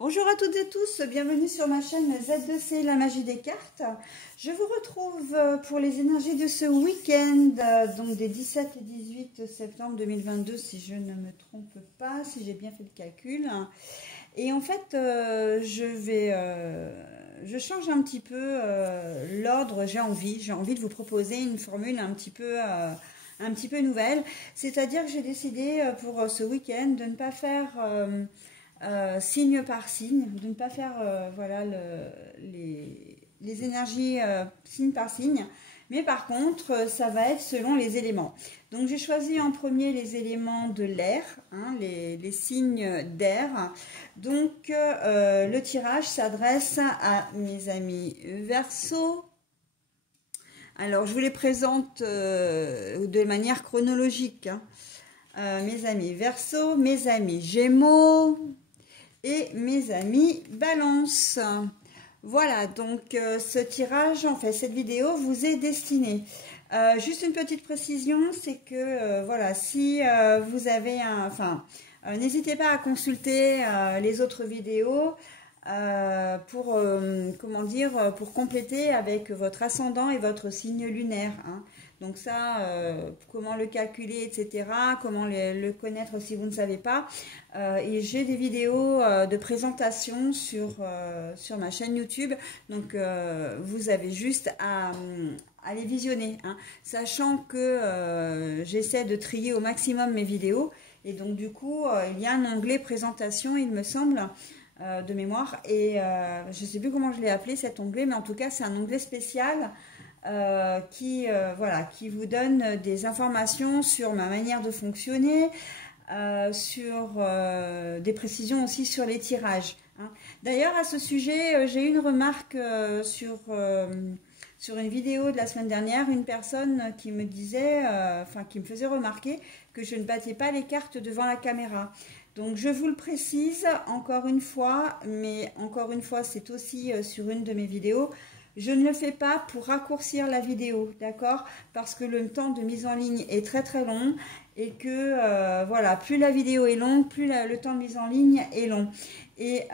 Bonjour à toutes et tous, bienvenue sur ma chaîne Z2C, la magie des cartes. Je vous retrouve pour les énergies de ce week-end, donc des 17 et 18 septembre 2022, si je ne me trompe pas, si j'ai bien fait le calcul. Et en fait, je change un petit peu l'ordre, j'ai envie de vous proposer une formule un petit peu nouvelle. C'est-à-dire que j'ai décidé pour ce week-end de ne pas faire... signe par signe, de ne pas faire voilà, les énergies signe par signe, mais par contre ça va être selon les éléments. Donc j'ai choisi en premier les éléments de l'air, hein, les signes d'air. Donc le tirage s'adresse à mes amis Verseau. Alors je vous les présente de manière chronologique, hein. Mes amis Verseau, mes amis Gémeaux et mes amis Balance. Voilà, donc ce tirage, en fait, cette vidéo vous est destinée. Juste une petite précision, c'est que voilà, si vous avez n'hésitez pas à consulter les autres vidéos pour comment dire, pour compléter avec votre ascendant et votre signe lunaire, hein. Donc ça, comment le calculer, etc. Comment le connaître si vous ne savez pas. Et j'ai des vidéos de présentation sur ma chaîne YouTube. Donc vous avez juste à les visionner, hein. Sachant que j'essaie de trier au maximum mes vidéos. Et donc du coup, il y a un onglet présentation, il me semble, de mémoire. Et je ne sais plus comment je l'ai appelé cet onglet, mais en tout cas c'est un onglet spécial. Voilà, qui vous donne des informations sur ma manière de fonctionner, sur des précisions aussi sur les tirages, hein. D'ailleurs, à ce sujet, j'ai eu une remarque sur une vidéo de la semaine dernière, une personne qui me disait, qui me faisait remarquer que je ne battais pas les cartes devant la caméra. Donc je vous le précise encore une fois, mais encore une fois, c'est aussi sur une de mes vidéos. Je ne le fais pas pour raccourcir la vidéo, d'accord? Parce que le temps de mise en ligne est très très long et que voilà, plus la vidéo est longue, plus le temps de mise en ligne est long. Et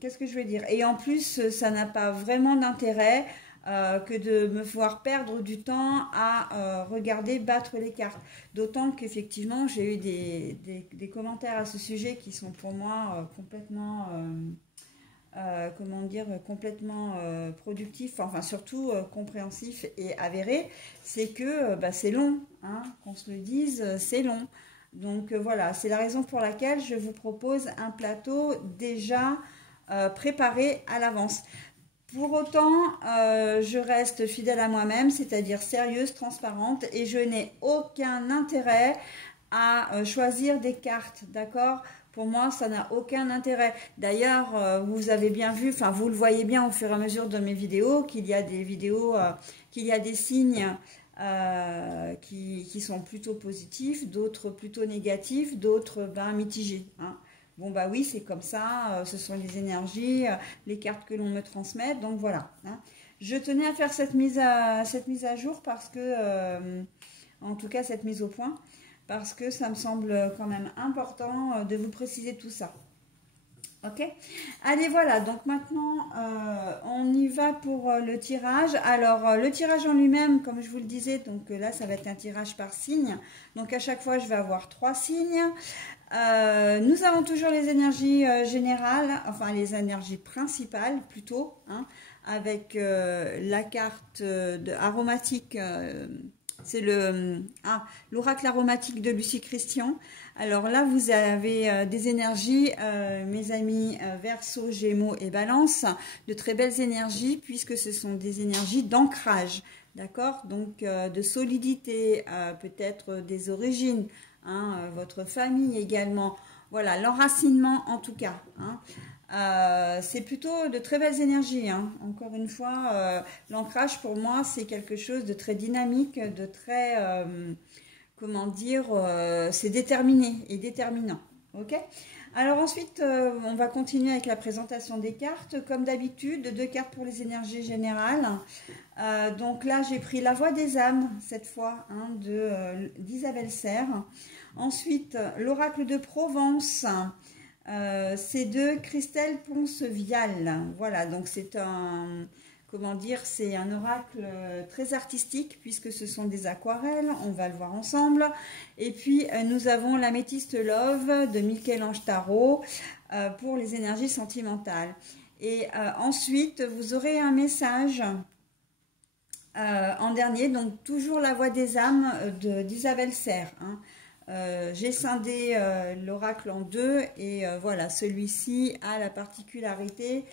qu'est-ce que je veux dire? Et en plus, ça n'a pas vraiment d'intérêt que de me voir perdre du temps à regarder battre les cartes. D'autant qu'effectivement, j'ai eu des commentaires à ce sujet qui sont pour moi complètement... comment dire, complètement productif, enfin surtout compréhensif et avéré, c'est que c'est long, hein, qu'on se le dise, c'est long. Donc voilà, c'est la raison pour laquelle je vous propose un plateau déjà préparé à l'avance. Pour autant, je reste fidèle à moi-même, c'est-à-dire sérieuse, transparente, et je n'ai aucun intérêt à choisir des cartes, d'accord? Pour moi, ça n'a aucun intérêt. D'ailleurs, vous avez bien vu, enfin vous le voyez bien au fur et à mesure de mes vidéos, qu'il y a des vidéos, qu'il y a des signes qui sont plutôt positifs, d'autres plutôt négatifs, d'autres mitigés, hein. Bon bah oui, c'est comme ça, ce sont les énergies, les cartes que l'on me transmet, donc voilà, hein. Je tenais à faire cette mise à jour parce que, en tout cas cette mise au point, parce que ça me semble quand même important de vous préciser tout ça. Ok, allez, voilà, donc maintenant on y va pour le tirage. Alors le tirage en lui-même, comme je vous le disais, donc là ça va être un tirage par signe, donc à chaque fois je vais avoir 3 signes. Nous avons toujours les énergies générales, enfin les énergies principales plutôt, hein, avec la carte aromatique, c'est l'oracle aromatique de Lucie Christian. Alors là, vous avez des énergies, mes amis Verseau, Gémeaux et Balance, de très belles énergies puisque ce sont des énergies d'ancrage, d'accord? Donc de solidité, peut-être des origines, hein, votre famille également. Voilà, l'enracinement en tout cas, hein. C'est plutôt de très belles énergies, hein. Encore une fois, l'ancrage pour moi c'est quelque chose de très dynamique, de très, comment dire, c'est déterminé et déterminant. Ok, alors ensuite on va continuer avec la présentation des cartes. Comme d'habitude, 2 cartes pour les énergies générales. Donc là j'ai pris la voix des âmes cette fois, hein, d'Isabelle Serre. Ensuite l'oracle de Provence C'est de Christelle Poncevial. Voilà, donc c'est un, comment dire, c'est un oracle très artistique puisque ce sont des aquarelles, on va le voir ensemble. Et puis nous avons l'améthyste Love de Michel-Ange Tarot pour les énergies sentimentales. Et ensuite, vous aurez un message en dernier, donc toujours la voix des âmes d'Isabelle Serre. Hein. J'ai scindé l'oracle en deux et voilà, celui-ci a la particularité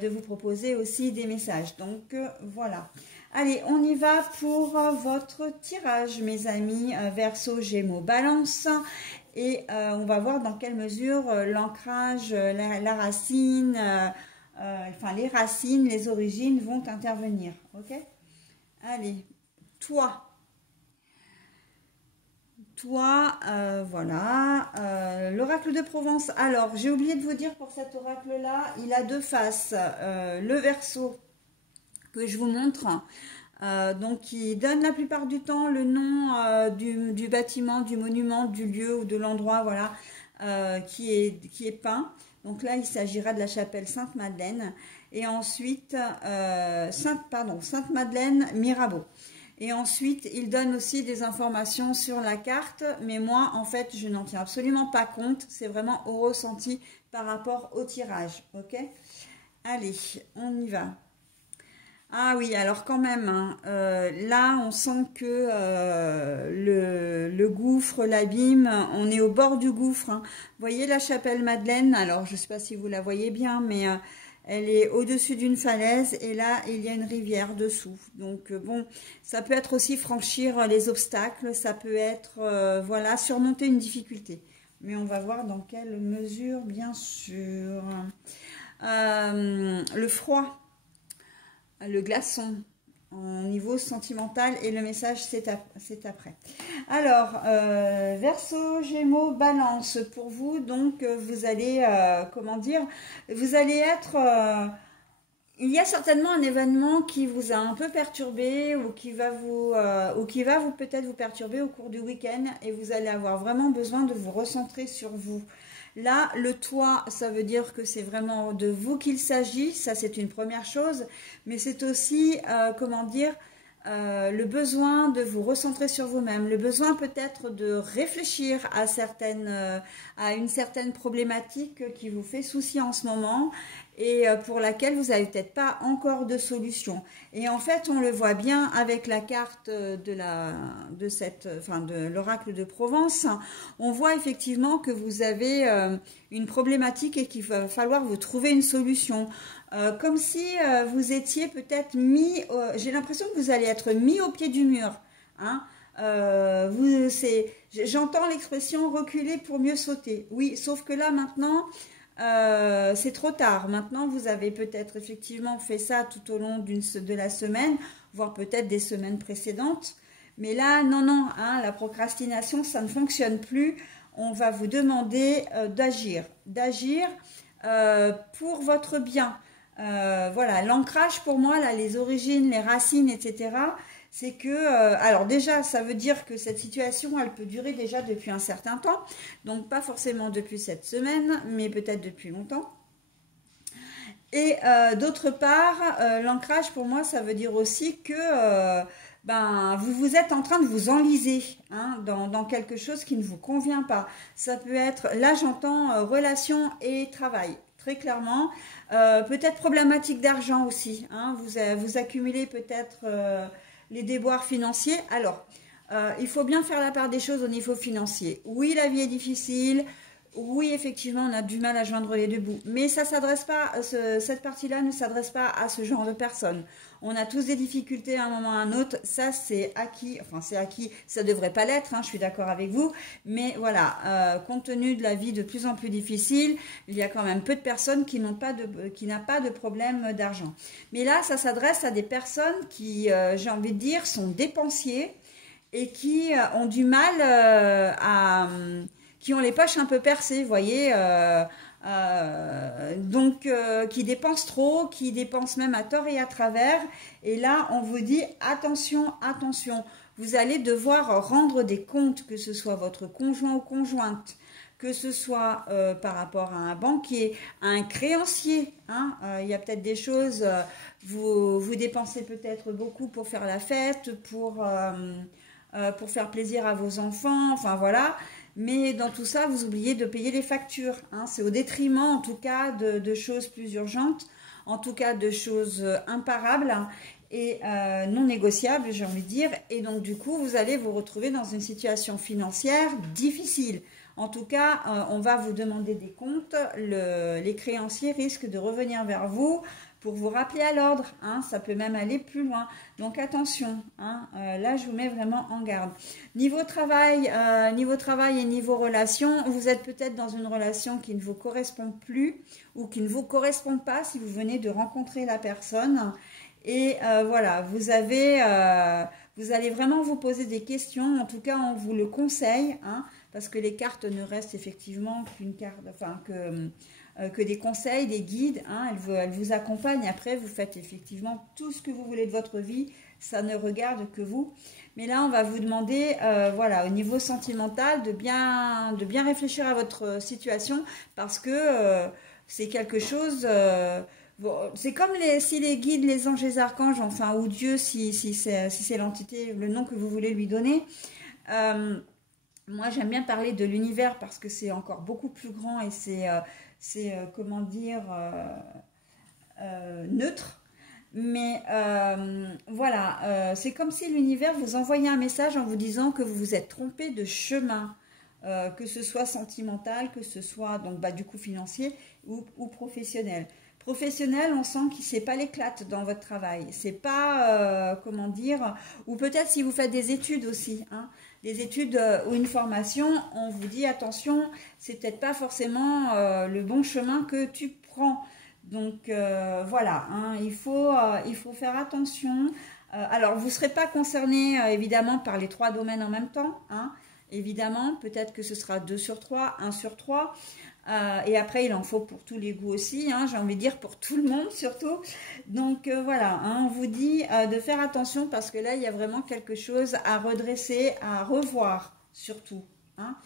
de vous proposer aussi des messages. Donc voilà. Allez, on y va pour votre tirage, mes amis, Verseau, Gémeaux, Balance. Et on va voir dans quelle mesure l'ancrage, la racine, enfin les racines, les origines vont intervenir. Ok? Allez, toi. Voilà, l'oracle de Provence. Alors, j'ai oublié de vous dire pour cet oracle-là, il a deux faces. Le Verseau que je vous montre, donc il donne la plupart du temps le nom du bâtiment, du monument, du lieu ou de l'endroit, voilà, qui est peint. Donc là, il s'agira de la chapelle Sainte-Madeleine. Et ensuite, Sainte-Madeleine Mirabeau. Et ensuite, il donne aussi des informations sur la carte, mais moi, en fait, je n'en tiens absolument pas compte. C'est vraiment au ressenti par rapport au tirage, ok? Allez, on y va. Ah oui, alors quand même, hein, là, on sent que le gouffre, l'abîme, on est au bord du gouffre. Hein. Vous voyez la chapelle Madeleine? Alors, je ne sais pas si vous la voyez bien, mais... elle est au-dessus d'une falaise et là, il y a une rivière dessous. Donc, bon, ça peut être aussi franchir les obstacles, ça peut être, voilà, surmonter une difficulté. Mais on va voir dans quelle mesure, bien sûr. Le froid, le glaçon, au niveau sentimental et le message, c'est après. Alors, Verseau, Gémeaux, Balance, pour vous, donc, vous allez, comment dire, vous allez être... il y a certainement un événement qui vous a un peu perturbé ou qui va vous peut-être vous perturber au cours du week-end et vous allez avoir vraiment besoin de vous recentrer sur vous. Là, le toit, ça veut dire que c'est vraiment de vous qu'il s'agit, ça c'est une première chose, mais c'est aussi, comment dire, le besoin de vous recentrer sur vous-même, le besoin peut-être de réfléchir à une certaine problématique qui vous fait souci en ce moment et pour laquelle vous n'avez peut-être pas encore de solution. Et en fait, on le voit bien avec la carte de l'oracle de Provence. On voit effectivement que vous avez une problématique et qu'il va falloir vous trouver une solution. Comme si vous étiez peut-être mis, j'ai l'impression que vous allez être mis au pied du mur. Hein. J'entends l'expression reculer pour mieux sauter. Oui, sauf que là maintenant, c'est trop tard. Maintenant, vous avez peut-être effectivement fait ça tout au long de la semaine, voire peut-être des semaines précédentes. Mais là, non, hein, la procrastination, ça ne fonctionne plus. On va vous demander d'agir pour votre bien. Voilà, l'ancrage pour moi, là, les origines, les racines, etc., c'est que, alors déjà, ça veut dire que cette situation, elle peut durer déjà depuis un certain temps, donc pas forcément depuis cette semaine, mais peut-être depuis longtemps. Et d'autre part, l'ancrage pour moi, ça veut dire aussi que vous êtes en train de vous enliser hein, dans quelque chose qui ne vous convient pas. Ça peut être, là j'entends relation et travail. Très clairement, peut-être problématique d'argent aussi. Hein, vous accumulez peut-être les déboires financiers. Alors, il faut bien faire la part des choses au niveau financier. Oui, la vie est difficile. Oui, effectivement, on a du mal à joindre les deux bouts. Mais ça s'adresse pas, cette partie-là ne s'adresse pas à ce genre de personnes. On a tous des difficultés à un moment ou à un autre. Ça, c'est acquis. Enfin, c'est acquis. Ça devrait pas l'être, hein, je suis d'accord avec vous. Mais voilà, compte tenu de la vie de plus en plus difficile, il y a quand même peu de personnes qui n'ont pas de problème d'argent. Mais là, ça s'adresse à des personnes qui, j'ai envie de dire, sont dépensiers et qui ont du mal qui ont les poches un peu percées, vous voyez, donc qui dépensent trop, qui dépensent même à tort et à travers. Et là, on vous dit attention, attention, vous allez devoir rendre des comptes, que ce soit votre conjoint ou conjointe, que ce soit par rapport à un banquier, à un créancier. Hein, il y a peut-être des choses, vous dépensez peut-être beaucoup pour faire la fête, pour faire plaisir à vos enfants, enfin voilà. Mais dans tout ça, vous oubliez de payer les factures. Hein, c'est au détriment, en tout cas, de choses plus urgentes, en tout cas de choses imparables et non négociables, j'ai envie de dire. Et donc, du coup, vous allez vous retrouver dans une situation financière difficile. En tout cas, on va vous demander des comptes. Les créanciers risquent de revenir vers vous pour vous rappeler à l'ordre. Hein, ça peut même aller plus loin. Donc, attention. Hein, là, je vous mets vraiment en garde. Niveau travail et niveau relation, vous êtes peut-être dans une relation qui ne vous correspond plus ou qui ne vous correspond pas si vous venez de rencontrer la personne. Et voilà, vous allez vraiment vous poser des questions. En tout cas, on vous le conseille, hein, parce que les cartes ne restent effectivement qu'une carte, enfin que des conseils, des guides. Hein, elles vous accompagnent. Après, vous faites effectivement tout ce que vous voulez de votre vie. Ça ne regarde que vous. Mais là, on va vous demander, voilà, au niveau sentimental, de bien réfléchir à votre situation, parce que c'est quelque chose. Bon, c'est comme si les guides, les anges, les archanges, enfin, ou Dieu, si c'est l'entité, le nom que vous voulez lui donner. Moi, j'aime bien parler de l'univers parce que c'est encore beaucoup plus grand et c'est comment dire, neutre. Mais voilà, c'est comme si l'univers vous envoyait un message en vous disant que vous vous êtes trompé de chemin, que ce soit sentimental, que ce soit donc du coup financier ou professionnel. Professionnel, on sent qu'il ne sait pas l'éclate dans votre travail. C'est pas, comment dire, ou peut-être si vous faites des études aussi, hein, des études ou une formation, on vous dit attention, c'est peut-être pas forcément le bon chemin que tu prends. Donc voilà, hein, il faut faire attention. Alors, vous ne serez pas concerné évidemment par les 3 domaines en même temps. Hein, évidemment, peut-être que ce sera 2 sur 3, 1 sur 3. Et après, il en faut pour tous les goûts aussi, hein, j'ai envie de dire pour tout le monde surtout. Donc voilà, hein, on vous dit de faire attention parce que là, il y a vraiment quelque chose à redresser, à revoir surtout. Hein.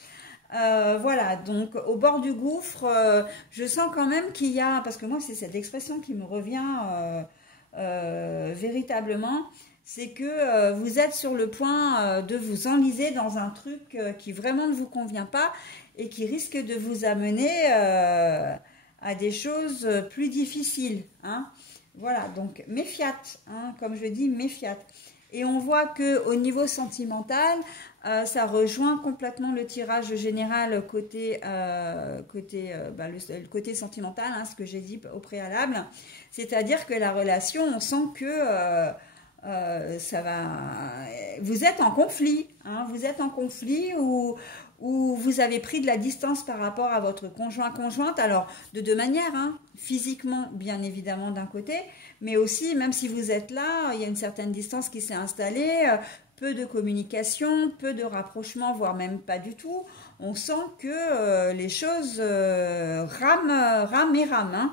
Voilà, donc au bord du gouffre, je sens quand même qu'il y a, parce que moi c'est cette expression qui me revient véritablement, c'est que vous êtes sur le point de vous enliser dans un truc qui vraiment ne vous convient pas et qui risque de vous amener à des choses plus difficiles. Hein. Voilà, donc méfiat, hein, comme je dis, méfiat. Et on voit qu'au niveau sentimental, ça rejoint complètement le tirage général côté sentimental, hein, ce que j'ai dit au préalable. C'est-à-dire que la relation, on sent que ça va. Vous êtes en conflit, hein, vous êtes en conflit ou vous avez pris de la distance par rapport à votre conjointe, alors de 2 manières, hein, physiquement bien évidemment d'un côté, mais aussi même si vous êtes là, il y a une certaine distance qui s'est installée, peu de communication, peu de rapprochement, voire même pas du tout. On sent que les choses rament et rament.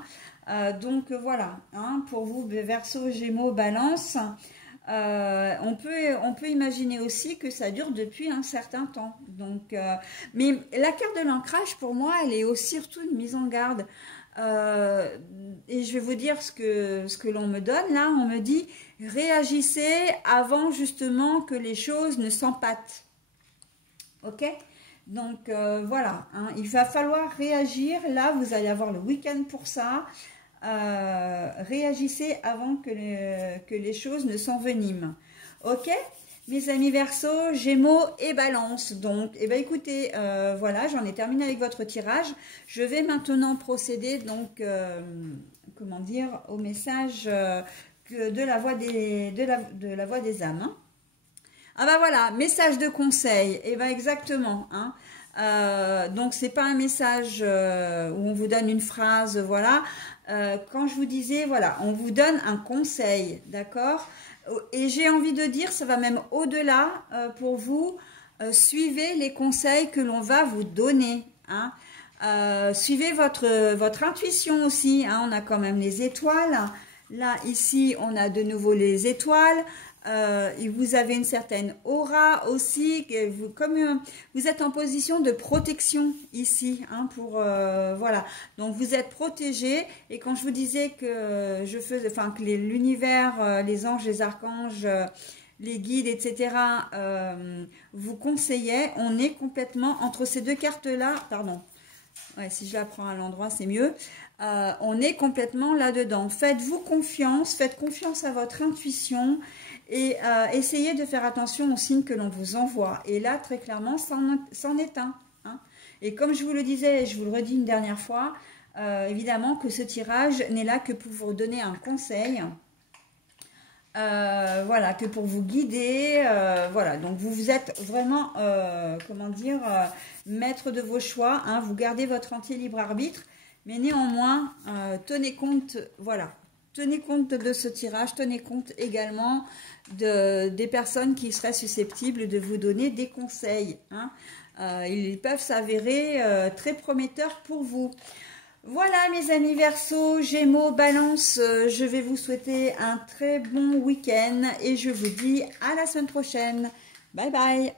Hein. Donc voilà, hein, pour vous Verseau, Gémeaux, Balance. On peut imaginer aussi que ça dure depuis un certain temps. Donc, mais la carte de l'ancrage, pour moi, elle est aussi surtout une mise en garde. Et je vais vous dire ce que l'on me donne. Là, on me dit, réagissez avant justement que les choses ne s'empâtent. Ok ? Donc, voilà. Hein, il va falloir réagir. Là, vous allez avoir le week-end pour ça. Réagissez avant que les choses ne s'enveniment. Ok, mes amis Verseau, Gémeaux et Balance. Donc, eh ben, écoutez, voilà, j'en ai terminé avec votre tirage. Je vais maintenant procéder donc, comment dire, au message de la voix des âmes. Hein. Ah ben voilà, message de conseil. Eh ben exactement. Hein. Donc c'est pas un message où on vous donne une phrase, voilà. Quand je vous disais, voilà, on vous donne un conseil, d'accord? Et j'ai envie de dire, ça va même au-delà pour vous. Suivez les conseils que l'on va vous donner. Hein. Suivez votre intuition aussi. Hein. On a quand même les étoiles. Là, ici, on a de nouveau les étoiles. et vous avez une certaine aura aussi, comme vous êtes en position de protection ici, hein, voilà. Donc vous êtes protégé, et quand je vous disais que que l'univers, les anges, les archanges, les guides, etc., vous conseillaient, on est complètement entre ces deux cartes-là, pardon. Ouais, si je la prends à l'endroit, c'est mieux. On est complètement là-dedans. Faites-vous confiance, faites confiance à votre intuition et essayez de faire attention aux signes que l'on vous envoie. Et là, très clairement, c'en est un. Hein. Et comme je vous le disais, et je vous le redis une dernière fois, évidemment que ce tirage n'est là que pour vous donner un conseil. Voilà, que pour vous guider, voilà, donc vous êtes vraiment, comment dire, maître de vos choix, hein, vous gardez votre entier libre arbitre, mais néanmoins, tenez compte, voilà, tenez compte de ce tirage, tenez compte également des personnes qui seraient susceptibles de vous donner des conseils, hein. Ils peuvent s'avérer très prometteurs pour vous. Voilà mes amis Verseau, Gémeaux, Balance, je vais vous souhaiter un très bon week-end et je vous dis à la semaine prochaine. Bye bye.